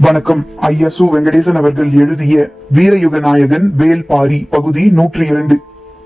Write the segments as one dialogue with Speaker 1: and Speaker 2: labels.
Speaker 1: வணக்கம். ஐயா சு வெங்கடேசன் அவர்கள் எழுதிய வீரயுக நாயகன் வேல்பாரி பகுதி நூற்றி இரண்டு.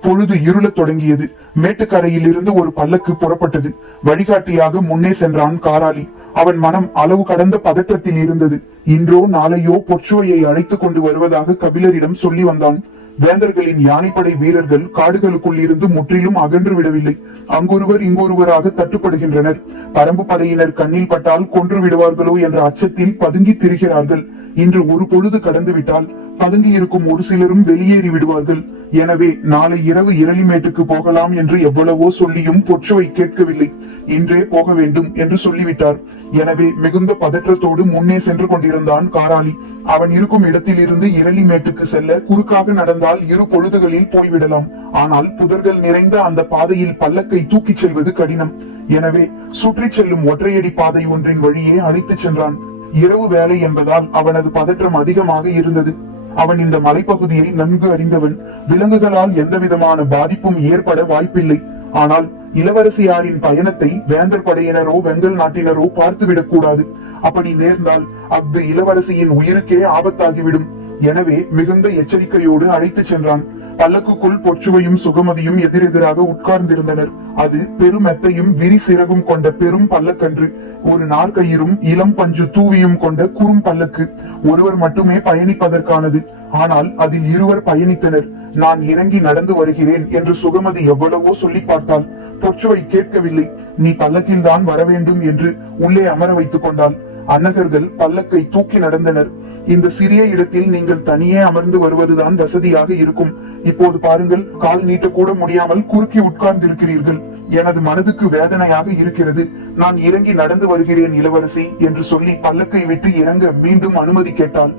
Speaker 1: பொழுது இருளத் தொடங்கியது. மேட்டுக்கரையில் இருந்து ஒரு பல்லக்கு புறப்பட்டது. வழிகாட்டியாக முன்னே சென்றான் காராளி அவன் மனம் அளவு கடந்த பதற்றத்தில் இருந்தது. இன்றோ நாளையோ பொற்சுவையை அழைத்துக் கொண்டு வருவதாக கபிலரிடம் சொல்லி வந்தான். வேந்தர்களின் யானைப்படை வீரர்கள் காடுகளுக்குள் இருந்து முற்றிலும் அகன்று விடவில்லை. அங்கொருவர் இங்கொருவராக தட்டுப்படுகின்றனர். பரம்பு படையினர் கண்ணில் பட்டால் கொன்று விடுவார்களோ என்ற அச்சத்தில் பதுங்கி திரிகிறார்கள். இன்று ஒரு பொழுது கடந்து விட்டால் பதுங்கி இருக்கும் ஒரு சிலரும் வெளியேறி விடுவார்கள். எனவே நாளை இரவு இரளிமேட்டுக்கு போகலாம் என்று எவ்வளவோ சொல்லியும் பொற்றுவை கேட்கவில்லை. இன்றே போக வேண்டும் என்று சொல்லிவிட்டார். எனவே மிகுந்த பதற்றத்தோடு முன்னே சென்று கொண்டிருந்தான் காராளி அவன் இருக்கும் இடத்திலிருந்து இரளிமேட்டுக்கு செல்ல குறுக்காக நடந்தால் இரு பொழுதுகளில் போய்விடலாம். ஆனால் புதர்கள் நிறைந்த அந்த பாதையில் பல்லக்கை தூக்கிச் செல்வது கடினம். எனவே சுற்றிச் செல்லும் ஒற்றையடி பாதை ஒன்றின் வழியே அழைத்துச் சென்றான். இரவு வேலை என்பதால் அவனது பதற்றம் அதிகமாக இருந்தது. அவன் இந்த மலைப்பகுதியை நன்கு அறிந்தவன். விலங்குகளால் எந்தவிதமான பாதிப்பும் ஏற்பட வாய்ப்பில்லை. ஆனால் இளவரசியாரின் பயணத்தை வேந்தர் படையினரோ வெங்கல் நாட்டினரோ பார்த்துவிடக் கூடாது. அப்படி நேர்ந்தால் அஃது இளவரசியின் உயிருக்கே ஆபத்தாகிவிடும். எனவே மிகுந்த எச்சரிக்கையோடு அழைத்துச் சென்றான். பல்லக்குக்குள் பொற்றுவையும் சுகமதியும் எதிரெதிராக உட்கார்ந்திருந்தனர். அது பெருமெத்தையும் விரி சிறகும் கொண்ட பெரும் பல்லக்கன்று. ஒரு நாற்கயிறும் இளம் பஞ்சு தூவியும் கொண்ட குறும் பல்லக்கு. ஒருவர் மட்டுமே பயணிப்பதற்கானது. ஆனால் அதில் இருவர் பயணித்தனர். நான் இறங்கி நடந்து வருகிறேன் என்று சுகமதி எவ்வளவோ சொல்லி பார்த்தாள். பொற்றுவை கேட்கவில்லை. நீ பல்லக்கில் தான் வர வேண்டும் என்று உள்ளே அமர வைத்துக் கொண்டாள். அன்னகர்கள் பல்லக்கை தூக்கி நடந்தனர். இந்த சிறிய இடத்தில் நீங்கள் தனியே அமர்ந்து வருவதுதான் வசதியாக இருக்கும். இப்போது பாருங்கள் கால் நீட்ட கூட முடியாமல் குறுக்கி உட்கார்ந்திருக்கிறீர்கள். எனது மனதுக்கு வேதனையாக இருக்கிறது. நான் இறங்கி நடந்து வருகிறேன் இளவரசி என்று சொல்லி பல்லக்கை விட்டு இறங்க மீண்டும் அனுமதி கேட்டாள்.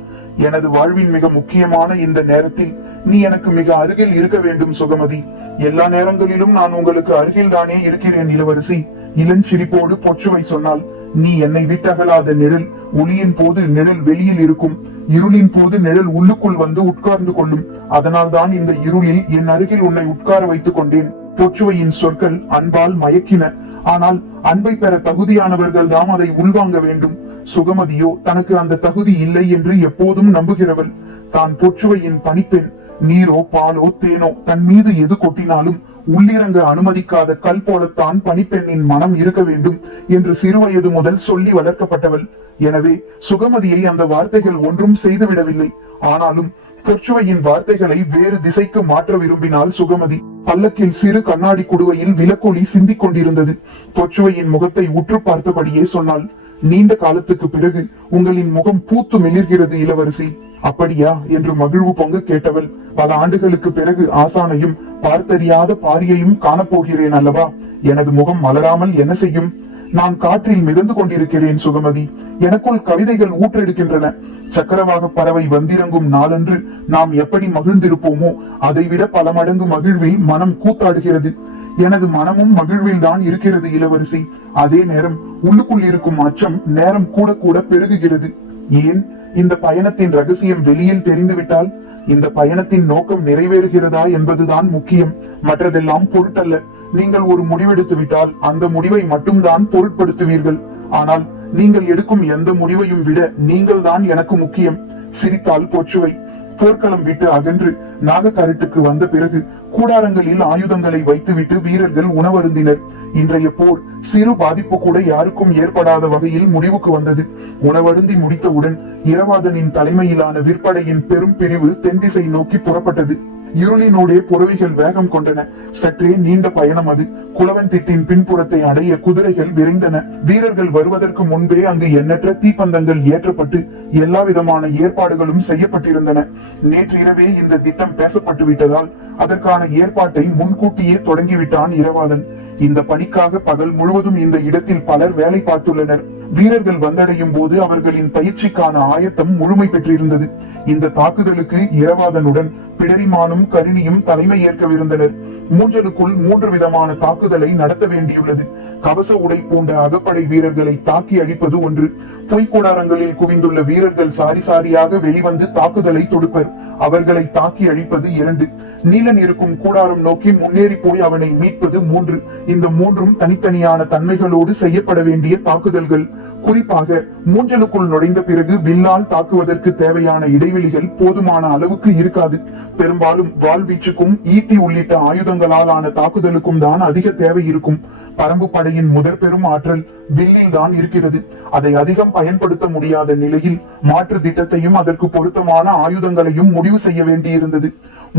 Speaker 1: எனது வாழ்வின் மிக முக்கியமான இந்த நேரத்தில் நீ எனக்கு மிக அருகில் இருக்க வேண்டும் சுகமதி. எல்லா நேரங்களிலும் நான் உங்களுக்கு அருகில் தானே இருக்கிறேன் இளவரசி. இளஞ்சிரிப்போடு பொச்சுவை சொன்னால் நீ என்னை விட்டகலாத நிழல் ஒளியின் போது நிழல் வெளியில் இருக்கும். இருளின் போது நிழல் உள்ளுக்குள் வந்து உட்கார்ந்து கொள்ளும். அதனால்தான் இந்த இருளில் என் அருகில் உன்னை உட்கார வைத்துக் கொண்டேன். பொற்றுவையின் சொற்கள் அன்பால் மயக்கின. ஆனால் அன்பை பெற தகுதியானவர்கள் தாம் அதை உள்வாங்க வேண்டும். சுகமதியோ தனக்கு அந்த தகுதி இல்லை என்று எப்போதும் நம்புகிறவள். தான் பொற்றுவையின் பணிப்பெண். நீரோ பாலோ தேனோ தன் மீது எது கொட்டினாலும் உள்ளிறங்க அனுமதிக்காத கல் போலத்தான் பணிப்பெண்ணின் மனம் இருக்க வேண்டும் என்று சிறுவயது முதல் சொல்லி வளர்க்கப்பட்டவள். எனவே சுகமதியை அந்த வார்த்தைகள் ஒன்றும் செய்துவிடவில்லை. ஆனாலும் பொற்றுவையின் வார்த்தைகளை வேறு திசைக்கு மாற்ற விரும்பினால் சுகமதி பல்லக்கில் சிறு கண்ணாடி குடுவையில் விலக்கொலி சிந்திக் கொண்டிருந்தது. பொற்றுவையின் முகத்தை உற்று பார்த்தபடியே சொன்னாள் நீண்ட காலத்துக்கு பிறகு உங்களின் முகம் பூத்து மிளிர்கிறது இளவரசி. அப்படியா? என்று மகிழ்வு பொங்க கேட்டவள். பல ஆண்டுகளுக்கு பிறகு ஆசானையும் பார்த்தறியாத பாரியையும் காணப்போகிறேன் அல்லவா? எனது முகம் மலராமல் என்ன செய்யும்? நான் காற்றில் மிதந்து கொண்டிருக்கிறேன் சுகமதி. எனக்குள் கவிதைகள் ஊற்றெடுக்கின்றன. சக்கரவாக பறவை வந்திறங்கும் நாளன்று நாம் எப்படி மகிழ்ந்திருப்போமோ அதைவிட பல மடங்கு மகிழ்வில் மனம் கூத்தாடுகிறது. எனது மனமும் மகிழ்வில் தான் இருக்கிறது இளவரசி. அதே நேரம் உள்ளுக்குள் இருக்கும் அச்சம் நேரம் கூட கூட பெருகுகிறது. ஏன்? இந்த பயணத்தின் ரகசியம் வெளியில் தெரிந்துவிட்டால் இந்த பயணத்தின் நோக்கம் நிறைவேறுகிறதா என்பதுதான் முக்கியம். மற்றதெல்லாம் பொருட்டல்ல. நீங்கள் ஒரு முடிவெடுத்து விட்டால் அந்த முடிவை மட்டும்தான் பொருட்படுத்துவீர்கள். ஆனால் நீங்கள் எடுக்கும் எந்த முடிவையும் விட நீங்கள் தான் எனக்கு முக்கியம். சிரித்தால் போச்சுவை. போர்க்களம் விட்டு அகன்று நாகக்கருட்டுக்கு வந்த பிறகு கூடாரங்களில் ஆயுதங்களை வைத்துவிட்டு வீரர்கள் உணவருந்தினர். இன்றைய போர் சிறு பாதிப்பு கூட யாருக்கும் ஏற்படாத வகையில் முடிவுக்கு வந்தது. உணவருந்தி முடித்தவுடன் இரவாதனின் தலைமையிலான விற்படையின் பெரும் பிரிவு தென்திசை நோக்கி புறப்பட்டது. இருளினூடே புறவிகள் வேகம் கொண்டன. சற்றே நீண்ட பயணம் அது. குளவன் திட்டின் பின்புறத்தை அடைய குதிரைகள் விரைந்தன. வீரர்கள் வருவதற்கு முன்பே அங்கு எண்ணற்ற தீப்பந்தங்கள் ஏற்றப்பட்டு எல்லா விதமான ஏற்பாடுகளும் செய்யப்பட்டிருந்தன. நேற்றிரவே இந்த திட்டம் பேசப்பட்டு விட்டதால் அதற்கான ஏற்பாட்டை முன்கூட்டியே தொடங்கிவிட்டான் இரவாதன். இந்த பணிக்காக பகல் முழுவதும் இந்த இடத்தில் பலர் வேலை பார்த்துள்ளனர். வீரர்கள் வந்தடையும் போது அவர்களின் பயிற்சிக்கான ஆயத்தம் முழுமை பெற்றிருந்தது. இந்த தாக்குதலுக்கு இரவாதனுடன் பிடரிமானும் கருணியும் தலைமை ஏற்கவிருந்தனர். மூன்றலுக்குள் மூன்று விதமான தாக்குதலை நடத்த வேண்டியுள்ளது. கவச உடை பூண்ட அகப்படை வீரர்களை தாக்கி அழிப்பது ஒன்று. பொய்க்கூடாரங்களில் குவிந்துள்ள வீரர்கள் சாரி சாரியாக வெளிவந்து தாக்குதலை தொடுப்பர். அவர்களை தாக்கி அழிப்பது இரண்டு. நீலன் இருக்கும் கூடாரம் நோக்கி முன்னேறி போய் அவனை மீட்பது மூன்று. இந்த மூன்றும் தனித்தனியான தன்மைகளோடு செய்யப்பட வேண்டிய தாக்குதல்கள். குறிப்பாக மூஞ்சலுக்குள் நுழைந்த பிறகு வில்லால் தாக்குவதற்கு தேவையான இடைவெளிகள் போதுமான அளவுக்கு இருக்காது. பெரும்பாலும் வாள் வீச்சுக்கும் ஈட்டி உள்ளிட்ட ஆயுதங்களால் ஆன தாக்குதலுக்கும் தான் அதிக தேவை இருக்கும். பரம்பு படையின் முதற் பெரும் ஆற்றல் வில்லில் தான் இருக்கிறது. அதை அதிகம் பயன்படுத்த முடியாத நிலையில் மாற்று திட்டத்தையும் அதற்கு பொருத்தமான ஆயுதங்களையும் முடிவு செய்ய வேண்டியிருந்தது.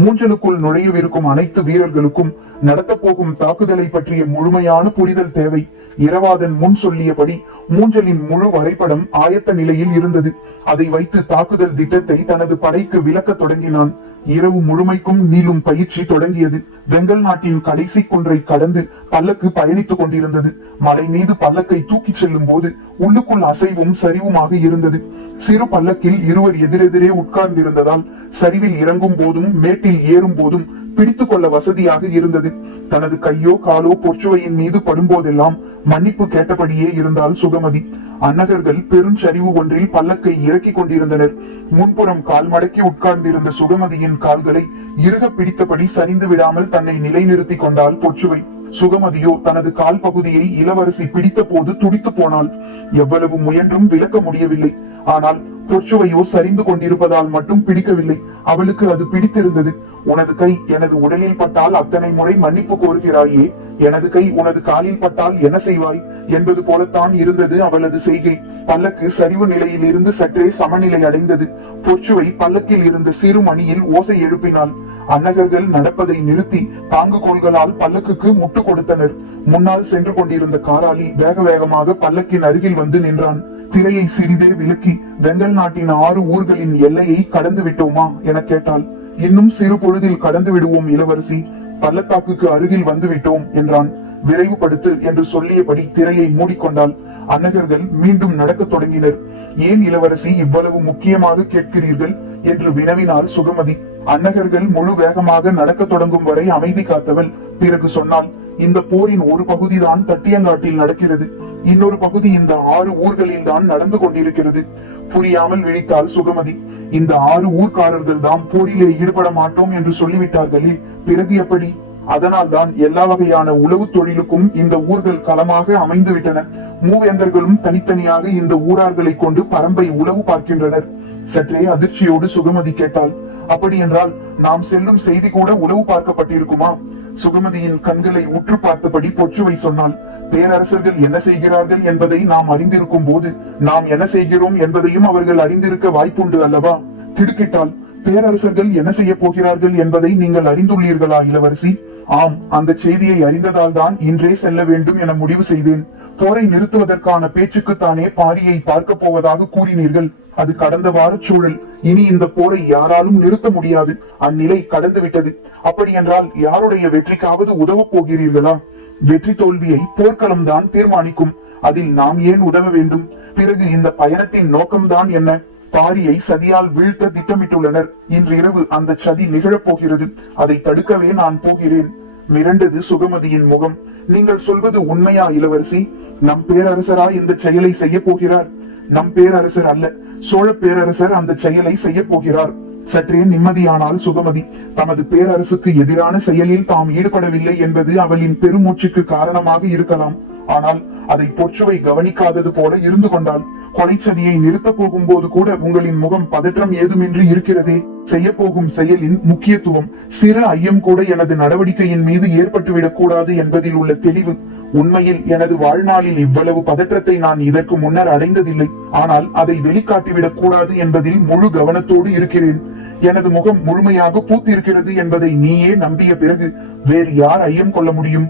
Speaker 1: மூஞ்சலுக்குள் நுழையவிருக்கும் அனைத்து வீரர்களுக்கும் நடத்தப்போகும் தாக்குதலை பற்றிய முழுமையான புரிதல் தேவை. இரவாதன் முன் சொல்லியபடி மூஞ்சலின் முழு வரைபடம் ஆயத்த நிலையில் இருந்தது. அதை வைத்து தாக்குதல் திட்டத்தை தனது படைக்கு விளக்க தொடங்கினான். இரவு முழுமைக்கும் நீளும் பயிற்சி தொடங்கியது. வெங்கல் நாட்டின் கடைசி குன்றை கடந்து பல்லக்கு பயணித்துக் கொண்டிருந்தது. மலை மீது பல்லக்கை தூக்கிச் செல்லும் போது உள்ளுக்குள் அசைவும் சரிவுமாக இருந்தது. சிறு பல்லக்கில் இருவர் எதிரெதிரே உட்கார்ந்திருந்ததால் சரிவில் இறங்கும் போதும் மேட்டில் ஏறும் போதும் பிடித்துக் கொள்ள வசதியாக இருந்தது. தனது கையோ காலோ பொற்சுவையின் மீது படும்போதெல்லாம் மன்னிப்பு கேட்டபடியே இருந்தால் சுகமதி. அன்னகர்கள் பெருஞ்சரிவு ஒன்றில் பல்லக்கை இறக்கி கொண்டிருந்தனர். முன்புறம் கால் மடக்கி உட்கார்ந்திருந்த சுகமதியின் கால்களை இறுக பிடித்தபடி சரிந்து விடாமல் தன்னை நிலைநிறுத்திக் கொண்டாள் பொற்சுவை. சுகமதியோ தனது கால் பகுதியை இளவரசி பிடித்த போது துடித்து போனாள். எவ்வளவு முயன்றும் விளக்க முடியவில்லை. ஆனால் பொற்சுவையோ சரிந்து கொண்டிருப்பதால் மட்டும் பிடிக்கவில்லை. அவளுக்கு அது பிடித்திருந்தது. உனது கை எனது உடலில் பட்டால் அத்தனை முறை மன்னிப்பு கோருகிறாயே. எனது கை உனது காலில் பட்டால் என்ன செய்வாய்? என்பது போலத்தான் இருந்தது அவளது செய்கை. பல்லக்கு சரிவு நிலையில் இருந்து சற்றே சமநிலை அடைந்தது. பொற்சுவை பல்லக்கில் இருந்த சிறு மணியில் ஓசை எழுப்பினாள். அன்னகர்கள் நடப்பதை நிறுத்தி தாங்குகோள்களால் பல்லக்குக்கு முட்டு கொடுத்தனர். முன்னால் சென்று கொண்டிருந்த காராளி வேக வேகமாக பல்லக்கின் அருகில் வந்து நின்றான். திரையை சிறிதே விலக்கி வெங்கல் நாட்டின் ஆறு ஊர்களின் எல்லையை கடந்து விட்டோமா? என கேட்டாள். இன்னும் சிறு பொழுதில் கடந்து விடுவோம் இளவரசி. பள்ளத்தாக்குக்கு அருகில் வந்துவிட்டோம் என்றான். விரைவுபடுத்து என்று சொல்லியபடி திரையை மூடிக்கொண்டால் அன்னகர்கள் மீண்டும் நடக்கத் தொடங்கினர். ஏன் இளவரசி இவ்வளவு முக்கியமாக கேட்கிறீர்கள்? என்று வினவினார் சுகமதி. அன்னகர்கள் முழு வேகமாக நடக்கத் தொடங்கும் வரை அமைதி காத்தவள். பிறகு சொன்னால் இந்த போரின் ஒரு பகுதிதான் தட்டியங்காட்டில் நடக்கிறது. இன்னொரு பகுதி இந்த ஆறு ஊர்களில் தான் நடந்து கொண்டிருக்கிறது. புரியாமல் விழித்தாள் சுகமதி. இந்த ஆறு ஊர்க்காரர்கள் தான் போரிலே ஈடுபட மாட்டோம் என்று சொல்லிவிட்டார்களே. பிறகு எப்படி? அதனால்தான் எல்லா வகையான உளவு தொழிலுக்கும் இந்த ஊர்கள் களமாக அமைந்து விட்டன மூவேந்தர்களும் தனித்தனியாக இந்த ஊரார்களை கொண்டு பரம்பை உளவு பார்க்கின்றனர். சற்றே அதிர்ச்சியோடு சுகமதி கேட்டாள். அப்படி என்றால் நாம் செல்லும் செய்தி கூட உளவு பார்க்கப்பட்டிருக்குமா? சுகமதியின் கண்களை உற்று பார்த்தபடி பொற்றுவை சொன்னால் பேரரசர்கள் என்ன செய்கிறார்கள் என்பதை நாம் அறிந்திருக்கும் போது நாம் என்ன செய்கிறோம் என்பதையும் அவர்கள் அறிந்திருக்க வாய்ப்புண்டு அல்லவா? திடுக்கிட்டால் பேரரசர்கள் என்ன செய்ய போகிறார்கள் என்பதை நீங்கள் அறிந்துள்ளீர்களா இளவரசி? ஆம் அந்த செய்தியை அறிந்ததால் தான் இன்றே செல்ல வேண்டும் என முடிவு செய்தேன். போரை நிறுத்துவதற்கான பேச்சுக்குத்தானே பாரியை பார்க்க போவதாக கூறினீர்கள். அது கடந்த வார சூழல். இனி இந்த போரை யாராலும் நிறுத்த முடியாது. அந்நிலை கடந்து விட்டது அப்படி என்றால் யாருடைய வெற்றிக்காவது உதவப் போகிறீர்களா? வெற்றி தோல்வியை போர்க்களம் தான் தீர்மானிக்கும். அதில் நாம் ஏன் உதவ வேண்டும்? பிறகு இந்த பயணத்தின் நோக்கம்தான் என்ன? பாரியை சதியால் வீழ்த்த திட்டமிட்டுள்ளனர். இன்று இரவு அந்த சதி நிகழப் போகிறது. அதை தடுக்கவே நான் போகிறேன். மிரண்டது சுகமதியின் முகம். நீங்கள் சொல்வது உண்மையா இளவரசி? நம் பேரரசரா இந்த செயலை செய்ய போகிறார்? நம் பேரரசர் அல்ல. சோழ பேரரசர் அந்த செயலை செய்ய போகிறார். சற்றே நிம்மதியானால் சுகமதி. தமது பேரரசுக்கு எதிரான செயலில் தாம் ஈடுபடவில்லை என்பது அவளின் பெருமூச்சுக்கு காரணமாக இருக்கலாம். ஆனால் அதை பொற்றுவை கவனிக்காதது போல இருந்து கொண்டாள். கொலைச்சதியை நிறுத்த போகும் போது கூட உங்களின் முகம் பதற்றம் ஏதுமின்றி இருக்கிறதே. செய்ய போகும் செயலின் முக்கியத்துவம். சிறு ஐயம் கூட எனது நடவடிக்கையின் மீது ஏற்பட்டுவிடக் கூடாது என்பதில் உள்ள தெளிவு. உண்மையில் எனது வாழ்நாளில் இவ்வளவு பதற்றத்தை நான் இதற்கு முன்னர் அடைந்ததில்லை. ஆனால் அதை வெளிக்காட்டிவிடக் கூடாது என்பதில் முழு கவனத்தோடு இருக்கிறேன். எனது முகம் முழுமையாக பூத்திருக்கிறது என்பதை நீயே நம்பிய பிறகு வேறு யார் ஐயம் கொள்ள முடியும்?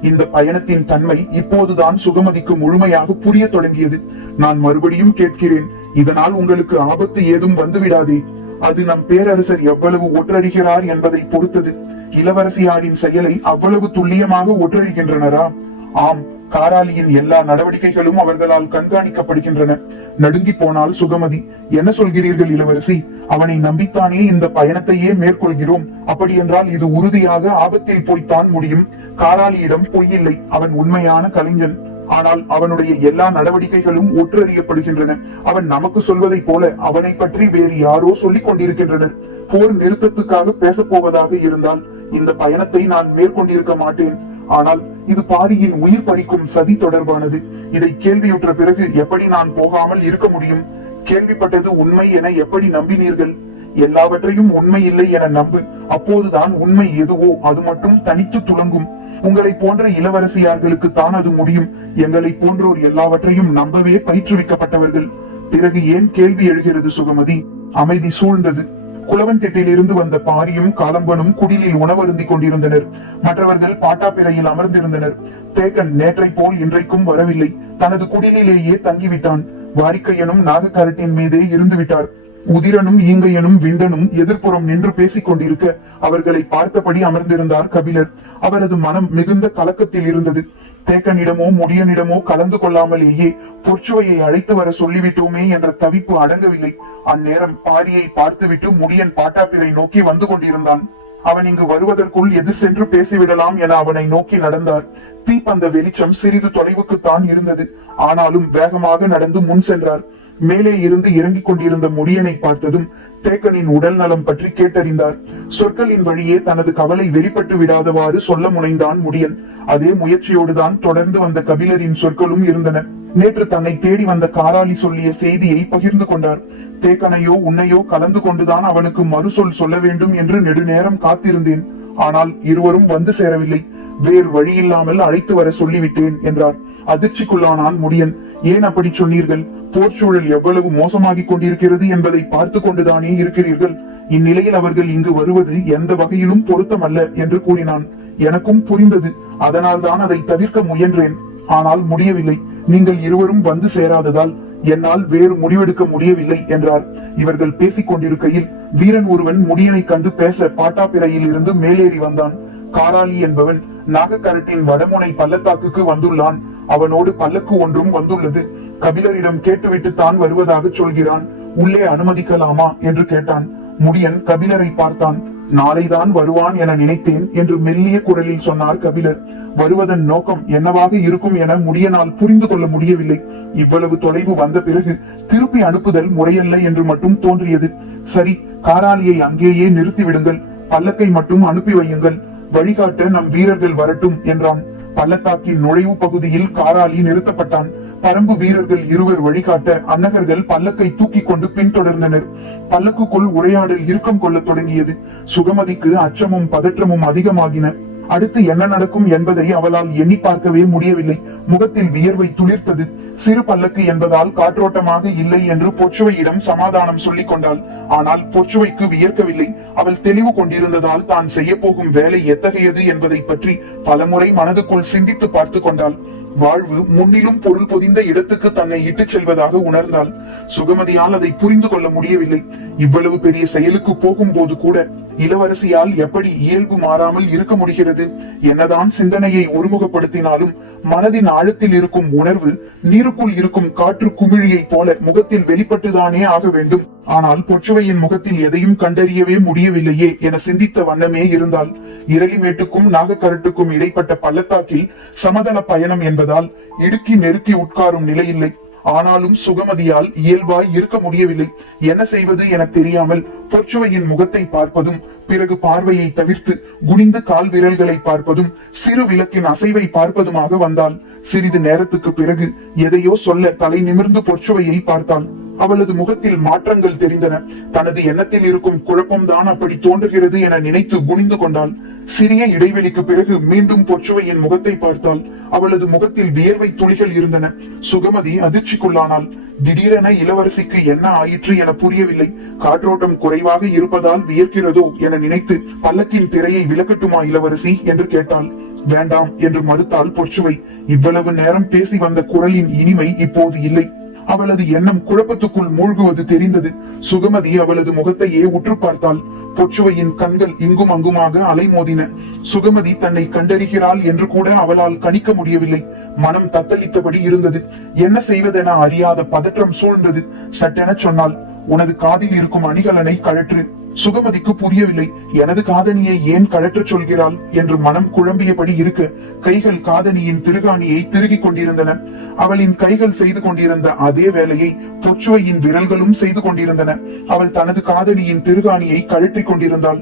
Speaker 1: இந்த பயணத்தின் தன்மை இப்போதுதான் சுகமதிக்கு முழுமையாக புரிய தொடங்கியது. நான் மறுபடியும் கேட்கிறேன் இதனால் உங்களுக்கு ஆபத்து ஏதும் வந்துவிடாதே. அது நம் பேரரசர் எவ்வளவு ஒற்றறிகிறார் என்பதை பொறுத்தது. இளவரசியாரின் செயலை அவ்வளவு துல்லியமாக ஒற்றறிகின்றனரா? ஆம் காராளியின் எல்லா நடவடிக்கைகளும் அவர்களால் கண்காணிக்கப்படுகின்றன. நடுங்கி போனால் சுகமதி என்ன சொல்கிறீர்கள் இளவரசி? அவனை நம்பித்தானே இந்த பயணத்தையே மேற்கொள்கிறோம். அப்படி என்றால் இது உறுதியாக ஆபத்தில் போய்த்தான் முடியும். காராளியிடம் பொய்யில்லை அவன் உண்மையான கலைஞன். ஆனால் அவனுடைய எல்லா நடவடிக்கைகளும் ஒற்றறியப்படுகின்றன. அவன் நமக்கு சொல்வதை போல அவனை பற்றி வேறு யாரோ சொல்லிக் கொண்டிருக்கின்றனர். போர் நிறுத்தத்துக்காக பேசப்போவதாக இருந்தால் இந்த பயணத்தை நான் மேற்கொண்டிருக்க மாட்டேன். ஆனால் இது பாரியின் உயிர் பறிக்கும் சதி தொடர்பானது. இதை கேள்வியுற்ற பிறகு எப்படி நான் போகாமல் இருக்க முடியும்? கேள்விப்பட்டது உண்மை என எப்படி நம்பினீர்கள்? எல்லாவற்றையும் உண்மை இல்லை என நம்பு. அப்போதுதான் உண்மை எதுவோ அது மட்டும் தனித்து துளங்கும். உங்களை போன்ற இளவரசியார்களுக்கு தான் அது முடியும். எங்களை போன்றோர் எல்லாவற்றையும் நம்பவே பயிற்றுவிக்கப்பட்டவர்கள். பிறகு ஏன் கேள்வி எழுகிறது சுகமதி? அமைதி சூழ்ந்தது. குளவன் திட்டிலிருந்து வந்த பாரியும் காலம்பனும் குடிலில் உணவருந்திக் கொண்டிருந்தனர். மற்றவர்கள் பாட்டாப்பிரையில் அமர்ந்திருந்தனர். தேக்கன் நேற்றை போல் இன்றைக்கும் வரவில்லை. தனது குடிலிலேயே தங்கிவிட்டான். வாரிக்கையனும் நாகக்கரட்டின் மீதே இருந்து விட்டார் உதிரனும் ஈங்கையனும் விண்டனும் எதிர்ப்புறம் நின்று பேசிக் கொண்டிருக்க அவர்களை பார்த்தபடி அமர்ந்திருந்தார் கபிலர். அவரது மனம் மிகுந்த கலக்கத்தில் இருந்தது. தேக்கனிடமோ முடியனிடமோ கலந்து கொள்ளாமலேயே பொற்சுவையை அழைத்து வர சொல்லிவிட்டோமே என்ற தவிப்பு அடங்கவில்லை. அந்நேரம் பாரியை பார்த்துவிட்டு முடியன் பாட்டாப்பிரை நோக்கி வந்து கொண்டிருந்தான். அவன் இங்கு வருவதற்குள் எதிர் சென்று பேசிவிடலாம் என அவனை நோக்கி நடந்தார். தீப்பந்த வெளிச்சம் சிறிது தொலைவுக்குத்தான் இருந்தது. ஆனாலும் வேகமாக நடந்து முன் சென்றார். மேலே இருந்து இறங்கிக் கொண்டிருந்த முடியனை பார்த்ததும் தேக்கனின் உடல் நலம் பற்றி கேட்டறிந்தார். சொற்களின் வழியே தனது கவலை வெளிப்பட்டு விடாதவாறு சொல்ல முனைந்தான் முடியன். அதே முயற்சியோடுதான் தொடர்ந்து வந்த கபிலரின் சொற்களும் இருந்தன. நேற்று தன்னை தேடி வந்த காராளி சொல்லிய செய்தியை பகிர்ந்து கொண்டார். தேக்கனையோ உன்னையோ கலந்து கொண்டுதான் அவனுக்கு மறுசொல் சொல்ல வேண்டும் என்று நெடுநேரம் காத்திருந்தேன். ஆனால் இருவரும் வந்து சேரவில்லை. வேறு வழியில்லாமல் அழைத்து வர சொல்லிவிட்டேன் என்றார். அதிர்ச்சிக்குள்ளானான் முடியன். ஏன் அப்படி சொன்னீர்கள்? போர்ச்சூழல் எவ்வளவு மோசமாகிக் கொண்டிருக்கிறது என்பதை பார்த்து கொண்டுதானே இருக்கிறீர்கள். இந்நிலையில் அவர்கள் இங்கு வருவது எந்த வகையிலும் பொருத்தமல்ல என்று கூறினான். எனக்கும் புரிந்தது. அதனால்தான் அதை தவிர்க்க முயன்றேன். ஆனால் முடியவில்லை. நீங்கள் இருவரும் வந்து சேராததால் என்னால் வேறு முடிவெடுக்க முடியவில்லை என்றார். இவர்கள் பேசிக் கொண்டிருக்கையில் வீரன் ஒருவன் முடியனை கண்டு பேச பாட்டாப்பிரையில் இருந்து மேலேறி வந்தான். காராளி என்பவன் நாகக்கரட்டின் வடமுனை பள்ளத்தாக்குக்கு வந்துள்ளான். அவனோடு பல்லக்கு ஒன்றும் வந்துள்ளது. கபிலரிடம் கேட்டுவிட்டு தான் வருவதாக சொல்கிறான். உள்ளே அனுமதிக்கலாமா? என்று கேட்டான். முடியன் கபிலரை பார்த்தான். நாளைதான் வருவான் என நினைத்தேன் என்று மெல்லிய குரலில் சொன்னார் கபிலர். வருவதன் நோக்கம் என்னவாக இருக்கும் என முடியனால் புரிந்து கொள்ள முடியவில்லை. இவ்வளவு தொலைவு வந்த பிறகு திருப்பி அனுப்புதல் முறையல்ல என்று மட்டும் தோன்றியது. சரி காராலியை அங்கேயே நிறுத்தி விடுங்கள் பல்லக்கை மட்டும் அனுப்பி வையுங்கள். வழிகாட்ட நம் வீரர்கள் வரட்டும் என்றான். பள்ளத்தாக்கின் நுழைவு பகுதியில் காராலி நிறுத்தப்பட்டான். பரம்பு வீரர்கள் இருவர் வழிகாட்ட அன்னகர்கள் பல்லக்கை தூக்கி கொண்டு பின்தொடர்ந்தனர். பல்லக்குக்குள் உரையாடல் இறுக்கம் கொள்ள தொடங்கியது. சுகமதிக்கு அச்சமும் பதற்றமும் அதிகமாகின. அடுத்து என்ன நடக்கும் என்பதை அவளால் எண்ணி பார்க்கவே முடியவில்லை. முகத்தில் வியர்வை துளிர்த்தது. சிறு பல்லக்கு என்பதால் காற்றோட்டமாக இல்லை என்று பொச்சுவையிடம் சமாதானம் சொல்லிக் கொண்டாள். ஆனால் பொச்சுவைக்கு வியர்க்கவில்லை. அவள் தெளிவு கொண்டிருந்ததால் தான் செய்ய போகும் வேலை எத்தகையது என்பதை பற்றி பலமுறை மனதுக்குள் சிந்தித்து பார்த்து கொண்டாள். வாழ்வு முன்னிலும் பொருள் பொதிந்த இடத்துக்கு தன்னை இட்டுச் செல்வதாக உணர்ந்தாள் சுகமதியால் அதை புரிந்து கொள்ள முடியவில்லை. இவ்வளவு பெரிய செயலுக்கு போகும்போது கூட இளவரசியால் எப்படி இயல்பு மாறாமல் இருக்க முடிகிறது? என்னதான் சிந்தனையை ஒருமுகப்படுத்தினாலும் மனதின் ஆழத்தில் இருக்கும் உணர்வு நீருக்குள் இருக்கும் காற்று குமிழியைப் போல முகத்தில் வெளிப்பட்டுதானே ஆக வேண்டும். ஆனால் பொற்றுவையின் முகத்தில் எதையும் கண்டறியவே முடியவில்லையே என சிந்தித்த வண்ணமே இருந்தால் இரளிமேட்டுக்கும் நாகக்கரட்டுக்கும் இடைப்பட்ட பள்ளத்தாக்கில் சமதள பயணம் என்பதால் இடுக்கி நெருக்கி உட்காரும் நிலையில்லை. ஆனாலும் சுகமதியால் இயல்பாய் இருக்க முடியவில்லை. என்ன செய்வது என தெரியாமல் பொற்சுவையின் முகத்தை பார்ப்பதும் பிறகு பார்வையை தவிர்த்து குனிந்து கால் விரல்களை பார்ப்பதும் சிறு விளக்கின் அசைவை பார்ப்பதுமாக வந்தாள். சிறிது நேரத்துக்கு பிறகு எதையோ சொல்ல தலை நிமிர்ந்து பொற்சுவையை பார்த்தாள். அவளது முகத்தில் மாற்றங்கள் தெரிந்தன. தனது எண்ணத்தில் இருக்கும் குழப்பம்தான் அப்படி தோன்றுகிறது என நினைத்து குனிந்து கொண்டாள். சிறிய இடைவெளிக்கு பிறகு மீண்டும் பொற்றுவையின் முகத்தை பார்த்தால் அவளது முகத்தில் வியர்வை துளிகள் இருந்தன. சுகமதி அதிர்ச்சிக்குள்ளானாள். திடீரென இளவரசிக்கு என்ன ஆயிற்று என புரியவில்லை. காற்றோட்டம் குறைவாக இருப்பதால் வியர்க்கிறதோ என நினைத்து பல்லக்கின் திரையை விலக்கட்டுமா இளவரசி? என்று கேட்டாள். வேண்டாம் என்று மறுத்தாள் பொற்சுவை. இவ்வளவு நேரம் பேசி வந்த குரலின் இனிமை இப்போது இல்லை. அவளது எண்ணம் குழப்பத்துக்குள் மூழ்குவது தெரிந்தது. சுகமதி அவளது முகத்தையே உற்று பார்த்தாள். பொற்றுவையின் கண்கள் இங்கும் அங்குமாக அலைமோதின. சுகமதி தன்னை கண்டறிகிறாள் என்று கூட அவளால் கணிக்க முடியவில்லை. மனம் தத்தளித்தபடி இருந்தது. என்ன செய்வதென அறியாத பதற்றம் சூழ்ந்தது சட்டென சொன்னாள். உனது காதில் இருக்கும் அணிகலனை கழற்று. சுகமதிக்கு புரியவில்லை. எனது காதணியை ஏன் கழற்றச் சொல்கிறாள்? என்று மனம் குழம்பியபடி இருக்க கைகள் காதணியின் திருகாணியை திருகிக் கொண்டிருந்தன. அவளின் கைகள் செய்து கொண்டிருந்த அதே வேலையை தொச்சுவையின் விரல்களும் செய்து கொண்டிருந்தன. அவள் தனது காதலியின் திருகாணியை கழற்றிக் கொண்டிருந்தாள்.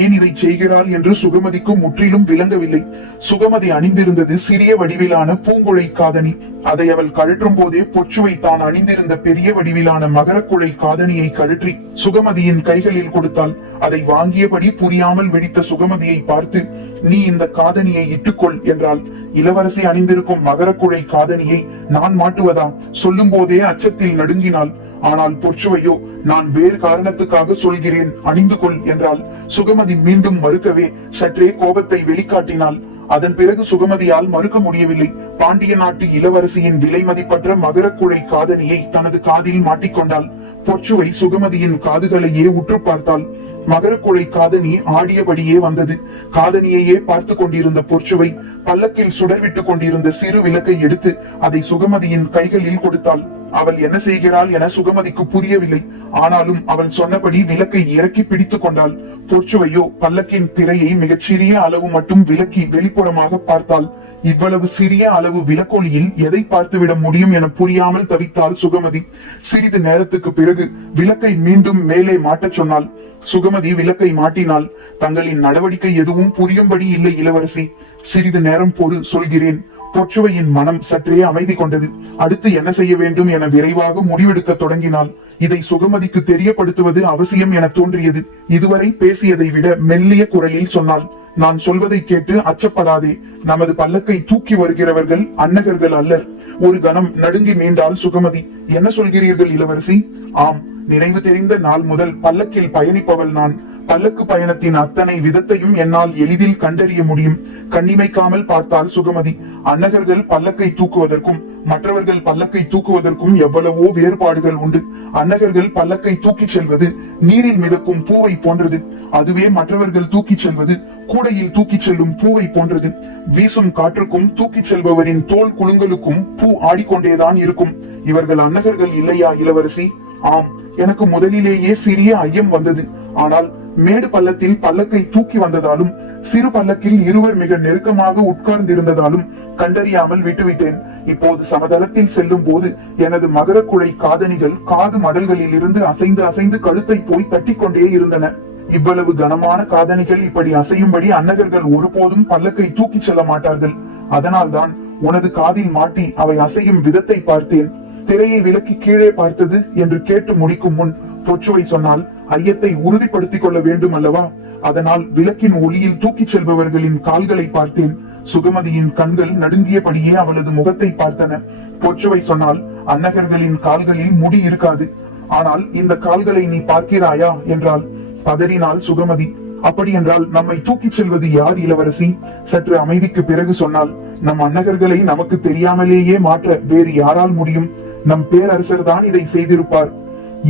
Speaker 1: ஏன் இதை செய்கிறாள் என்று சுகமதிக்கு முற்றிலும் விளங்கவில்லை. சுகமதி அணிந்திருந்தது சிறிய வடிவிலான பூங்குழை காதணி. அதை அவள் கழற்றும் போதே பொச்சுவை தான் அணிந்திருந்த பெரிய வடிவிலான மகரக்குழை காதணியை கழற்றி சுகமதியின் கைகளில் கொடுத்தாள். அதை வாங்கியபடி புரியாமல் வெடித்த சுகமதியை பார்த்து நீ இந்த காதணியை இட்டுக்கொள் என்றாள். இளவரசி அணிந்திருக்கும் மகரக்குழை காதணியை நான் மாட்டுவதா? சொல்லும் போதே அச்சத்தில் நடுங்க நடுங்கினாள் ஆனால் பொற்சுவையோ நான் வேறு காரணத்துக்காக சொல்கிறேன் அணிந்து கொள் என்றால் சுகமதி மீண்டும் மறுக்கவே சற்றே கோபத்தை வெளிக்காட்டினாள் அதன் பிறகு சுகமதியால் மறுக்க முடியவில்லை. பாண்டிய நாட்டு இளவரசியின் விலை மதிப்பற்ற மகரக்குழை காதலியை தனது காதில் மாட்டிக்கொண்டாள் பொற்சுவை சுகமதியின் காதுகளையே உற்று பார்த்தாள் மகரக்குழை காதனி ஆடியபடியே வந்தது. காதனியையே பார்த்து கொண்டிருந்த பொற்சுவை பல்லக்கில் சுடர்விட்டுக் கொண்டிருந்த சிறு விளக்கை எடுத்து அதை சுகமதியின் கைகளில் கொடுத்தாள். அவள் என்ன செய்கிறாள் என சுகமதிக்கு புரியவில்லை. ஆனாலும் அவள் சொன்னபடி விளக்கை இறக்கி பிடித்துக் கொண்டாள். பொற்சுவையோ பல்லக்கின் திரையை மிகச்சிறிய அளவு மட்டும் விலக்கி வெளிப்புறமாக பார்த்தாள். இவ்வளவு சிறிய அளவு விளக்கொலியில் எதை பார்த்துவிட முடியும் என புரியாமல் தவித்தாள் சுகமதி. சிறிது நேரத்துக்கு பிறகு விளக்கை மீண்டும் மேலே மாட்டச் சொன்னாள். சுகமதி விளக்கை மாட்டினாள். தங்களின் நடவடிக்கை எதுவும் புரியும்படி இல்லை இளவரசி. சிறிது நேரம் போது சொல்கிறேன். பொற்றுவையின் மனம் சற்றே அமைதி கொண்டது. அடுத்து என்ன செய்ய வேண்டும் என விரைவாக முடிவெடுக்க தொடங்கினாள். இதை சுகமதிக்கு தெரியப்படுத்துவது அவசியம் என தோன்றியது. இதுவரை பேசியதை விட மெல்லிய குரலில் சொன்னாள் நான் சொல்வதை கேட்டு அச்சப்படாதே. நமது பல்லக்கை தூக்கி வருகிறவர்கள் அன்னகர்கள் அல்லர். ஒரு கணம் நடுங்கி மீண்டாள் சுகமதி. என்ன சொல்கிறீர்கள் இளவரசி? ஆம் நினைவு தெரிந்த நாள் முதல் பல்லக்கில் பயணிப்பவள் நான். பல்லக்கு பயணத்தின் அத்தனை விதத்தையும் என்னால் எளிதில் கண்டறிய முடியும். கண்ணிமைக்காமல் பார்த்தால் சுகமதி. அன்னகர்கள் பல்லக்கை தூக்குவதற்கும் மற்றவர்கள் பல்லக்கை தூக்குவதற்கும் எவ்வளவோ வேறுபாடுகள் உண்டு. அன்னகர்கள் பல்லக்கை தூக்கிச் செல்வது நீரில் மிதக்கும் பூவை போன்றது. அதுவே மற்றவர்கள் தூக்கிச் செல்வது கூடையில் தூக்கிச் செல்லும் பூவை போன்றது. வீசும் காற்றுக்கும் தூக்கிச் செல்பவரின் தோல் குலுங்கலுக்கும் பூ ஆடிக்கொண்டேதான் இருக்கும். இவர்கள் அன்னகர்கள் இல்லையா இளவரசி? ஆம் எனக்கு முதலிலேயே சிறிய ஐயம் வந்தது. ஆனால் மேடு பள்ளத்தில் பல்லக்கை தூக்கி வந்ததாலும் சிறு பல்லக்கில் இருவர் மிக நெருக்கமாக உட்கார்ந்திருந்ததாலும் கண்டறியாமல் விட்டுவிட்டேன். இப்போது சமதளத்தில் செல்லும் போது எனது மகரக்குழை காதணிகள் காது மடல்களில் இருந்து அசைந்து அசைந்து கழுத்தை போய் தட்டி கொண்டே இருந்தன. இவ்வளவு கனமான காதணிகள் இப்படி அசையும்படி அன்னகர்கள் ஒருபோதும் பல்லக்கை தூக்கிச் செல்ல மாட்டார்கள். அதனால்தான் உனது காதில் மாட்டி அவை அசையும் விதத்தை பார்த்தேன். திரையை விலக்கி கீழே பார்த்தது என்று கேட்டு முடிக்கும் முன் பொச்சுவை சொன்னால் ஐயத்தை உறுதிப்படுத்திக் கொள்ள வேண்டும் அல்லவா அதனால் விளக்கின் ஒளியில் தூக்கிச் செல்பவர்களின் கால்களை பார்த்தேன். சுகமதியின் கண்கள் நடுங்கியபடியே அவளது முகத்தை பார்த்தன. பொச்சுவை சொன்னால் அன்னகர்களின் கால்களில் முடி இருக்காது. ஆனால் இந்த கால்களை நீ பார்க்கிறாயா? என்றால் பதறினாள் சுகமதி. அப்படி என்றால் நம்மை தூக்கிச் செல்வது யார் இளவரசி? சற்று அமைதிக்கு பிறகு சொன்னால் நம் அன்னகர்களை நமக்கு தெரியாமலேயே மாற்ற வேறு யாரால் முடியும்? நம் பேரரசர் தான் இதை செய்திருப்பார்.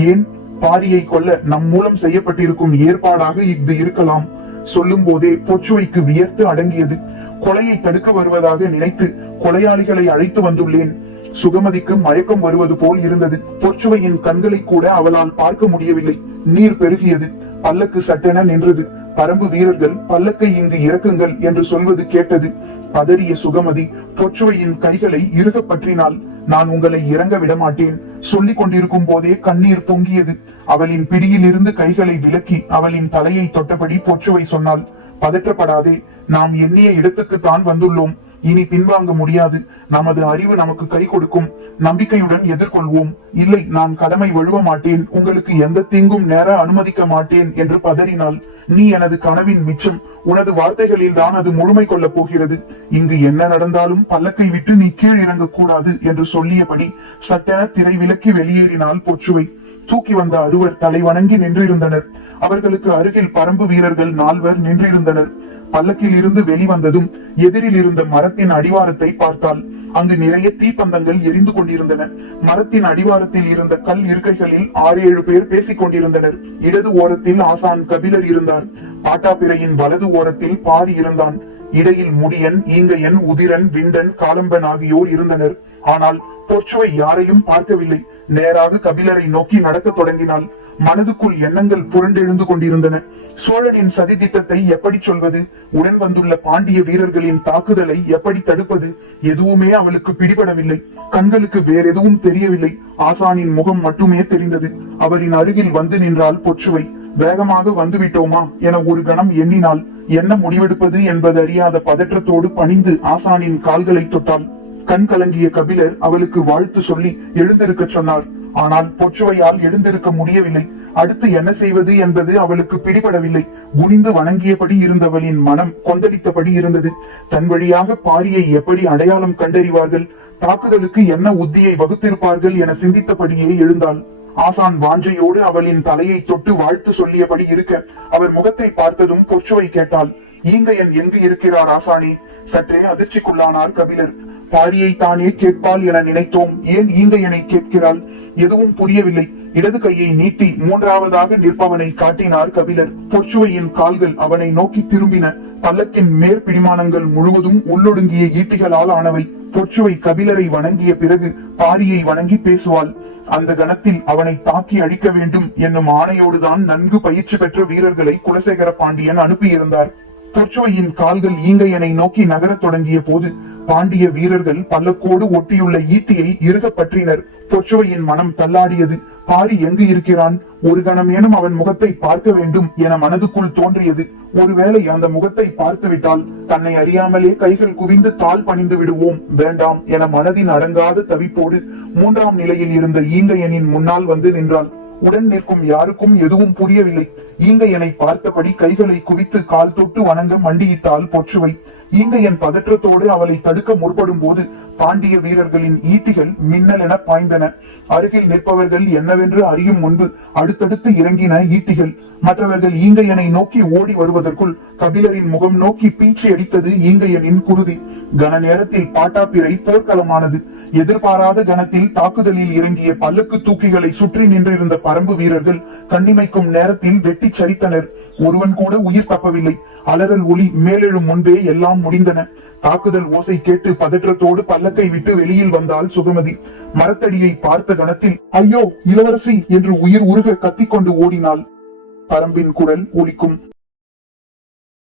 Speaker 1: ஏன்? பாரியை கொல்ல நம் மூலம் செய்யப்பட்டிருக்கும் ஏற்பாடாக இது இருக்கலாம். சொல்லும் போதே பொச்சுவைக்கு வியர்த்து அடங்கியது. கொலையை தடுக்க வருவதாக நினைத்து கொலையாளிகளை அழைத்து வந்துள்ளேன். சுகமதிக்கு மயக்கம் வருவது போல் இருந்தது. பொற்சுவையின் கண்களை கூட அவளால் பார்க்க முடியவில்லை. நீர் பெருகியது. பல்லக்கு சட்டென நின்றது. பரம்பு வீரர்கள் பல்லக்கை இங்கு இறக்குங்கள் என்று சொல்வது கேட்டது. பதறிய சுகமதி பொற்றுவையின் கைகளை இறுக பற்றினால் நான் உங்களை இறங்க விட மாட்டேன் சொல்லிக் கொண்டிருக்கும் போதே கண்ணீர் பொங்கியது அவளின் பிடியில் இருந்து கைகளை விலக்கி அவளின் தலையை தொட்டபடி பொற்றுவை சொன்னாள். பதற்றப்படாதே. நாம் எண்ணிய இடத்துக்கு தான் வந்துள்ளோம். இனி பின்வாங்க முடியாது. நமது அறிவு நமக்கு கை கொடுக்கும். நம்பிக்கையுடன் எதிர்கொள்வோம். இல்லை நான் கடமை வழுவ மாட்டேன். உங்களுக்கு எந்த தீங்கும் நேர அனுமதிக்க மாட்டேன் என்று பதறினாள் நீ எனது கனவின் மிச்சம். உனது வார்த்தைகளில் தான் அது முழுமை கொள்ளப் போகிறது. இங்கு என்ன நடந்தாலும் பல்லக்கை விட்டு நீ கீழ் இறங்கக்கூடாது என்று சொல்லியபடி சட்டென திரை விலக்கி வெளியேறினாள் பொற்றுவை தூக்கி வந்த அறுவர் தலை வணங்கி நின்றிருந்தனர். அவர்களுக்கு அருகில் பரம்பு வீரர்கள் நால்வர் நின்றிருந்தனர். பல்லக்கில் இருந்து வெளிவந்ததும் எதிரில் இருந்த மரத்தின் அடிவாரத்தை பார்த்தாள். அங்கு நிறைய தீப்பந்தங்கள் எரிந்து கொண்டிருந்தன. மரத்தின் அடிவாரத்தில் இருந்த கல் இருக்கைகளில் ஆறு ஏழு பேர் பேசிக் கொண்டிருந்தனர். இடது ஓரத்தில் ஆசான் கபிலர் இருந்தார். பாட்டாப்பிரையின் வலது ஓரத்தில் பாரி இருந்தான். இடையில் முடியன் ஈங்கையன் உதிரன் விண்டன் காலம்பன் ஆகியோர் இருந்தனர். ஆனால் பொற்சுவை யாரையும் பார்க்கவில்லை. நேராக கபிலரை நோக்கி நடக்க தொடங்கினாள். மனதுக்குள் எண்ணங்கள் புரண்டெழுந்து கொண்டிருந்தன. சோழனின் சதி திட்டத்தை எப்படி சொல்வது? உடன் வந்துள்ள பாண்டிய வீரர்களின் தாக்குதலை எப்படி தடுப்பது? எதுவுமே அவளுக்கு பிடிபடவில்லை. கண்களுக்கு வேறெதுவும் தெரியவில்லை. ஆசானின் முகம் மட்டுமே தெரிந்தது. அவரின் அருகில் வந்து நின்றால் பொற்றுவை வேகமாக வந்துவிட்டோமா என ஒரு கணம் எண்ணினால் என்ன முடிவெடுப்பது என்பது அறியாத பதற்றத்தோடு பணிந்து ஆசானின் கால்களை தொட்டாள். கண் கலங்கிய கபிலர் அவளுக்கு வாழ்த்து சொல்லி எழுந்திருக்கச் சொன்னார். ஆனால் பொற்றுவையால் எழுந்திருக்க முடியவில்லை. அடுத்து என்ன செய்வது என்பது அவளுக்கு பிடிபடவில்லை. குனிந்து வணங்கியபடி இருந்தவளின் மனம் கொந்தளித்தபடி இருந்தது. தன் வழியாக பாரியை எப்படி அடையாளம் கண்டறிவார்கள்? தாக்குதலுக்கு என்ன உத்தியை வகுத்திருப்பார்கள் என சிந்தித்தபடியே எழுந்தாள். ஆசான் வாஞ்சையோடு அவளின் தலையை தொட்டு வாழ்த்து சொல்லியபடி இருக்க அவர் முகத்தை பார்த்ததும் பொற்றுவை கேட்டாள். ஈங்கையன் எங்கு இருக்கிறார் ஆசானி? சற்றே அதிர்ச்சிக்குள்ளானார் கபிலர். பாரியை தானே கேட்பாள் என நினைத்தோம். ஏன் ஈங்கையனை கேட்கிறாள்? எதுவும் புரியவில்லை. இடது கையை நீட்டி மூன்றாவதாக நிற்பவனை காட்டினார் கபிலர். பொற்சுவையின் கால்கள் அவனை நோக்கி திரும்பின. பல்லக்கின் மேற்பிடிமானங்கள் முழுவதும் உள்ளொடுங்கிய ஈட்டிகளால் ஆனவை. பொற்சுவை கபிலரை வணங்கிய பிறகு பாரியை வணங்கி பேசுவாள். அந்த கணத்தில் அவனை தாக்கி அடிக்க வேண்டும் என்னும் ஆணையோடுதான் நன்கு பயிற்சி பெற்ற வீரர்களை குலசேகர பாண்டியன் அனுப்பியிருந்தார். பொற்சுவையின் கால்கள் ஈங்கையனை நோக்கி நகரத் தொடங்கிய போது பாண்டிய வீரர்கள் பல்லக்கோடு ஒட்டியுள்ள ஈட்டியை இறுக பற்றினர் பொற்றுவையின் மனம் தள்ளாடியது. பாரி எங்கு இருக்கிறான்? ஒரு கணமேனும் அவன் முகத்தை பார்க்க வேண்டும் என மனதுக்குள் தோன்றியது. ஒருவேளை அந்த முகத்தை பார்த்துவிட்டால் தன்னை அறியாமலே கைகள் குவிந்து தால் பணிந்து விடுவோம். வேண்டாம் என மனதின் அடங்காத தவிப்போடு மூன்றாம் நிலையில் இருந்த ஈங்கையனின் முன்னால் வந்து நின்றாள். உடன் நிற்கும் யாருக்கும் எதுவும் புரியவில்லை. ஈங்கையனை பார்த்தபடி கைகளை குவித்து கால் தொட்டு வணங்க மண்டியிட்டால் பொற்றுவை. ஈங்கையன் பதற்றத்தோடு அவளை தடுக்க முற்படும் போது பாண்டிய வீரர்களின் ஈட்டிகள் மின்னல் என பாய்ந்தன. அருகில் நிற்பவர்கள் என்னவென்று அறியும் முன்பு அடுத்தடுத்து இறங்கின ஈட்டிகள். மற்றவர்கள் ஈங்கையனை நோக்கி ஓடி வருவதற்குள் கபிலரின் முகம் நோக்கி பீச்சி அடித்தது ஈங்கையனின் குருதி. கன நேரத்தில் பாட்டாப்பிரை போர்க்களமானது. எதிர்பாராத கணத்தில் தாக்குதலில் இறங்கிய பல்லக்கு தூக்கிகளை சுற்றி நின்றிருந்த பரம்பு வீரர்கள் கண்ணிமைக்கும் நேரத்தில் வெட்டி சரித்தனர். ஒருவன் கூட உயிர் தப்பவில்லை. அலறல் ஒளி மேலெழும் முன்பே எல்லாம் முடிந்தன. தாக்குதல் ஓசை கேட்டு பதற்றத்தோடு பல்லக்கை விட்டு வெளியில் வந்தால் சுகமதி. மரத்தடியை பார்த்த கணத்தில் ஐயோ இளவரசி என்று உயிர் உருக கத்திக்கொண்டு ஓடினாள். பரம்பின் குரல் ஒலிக்கும்.